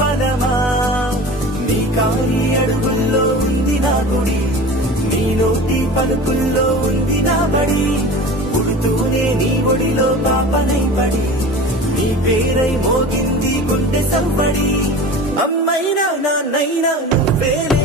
బలమా నీ కాలి అడుగుల్లో ఉంది నా గుడి నీ నోటి పలుకుల్లో ఉంది నా బడి పుడుతూనే నీ ఒడిలో పాపనై పడి నీ పేరై మోగింది గుండె సవ్వడి అమ్మైనా నాన్నైనా నువ్వేలే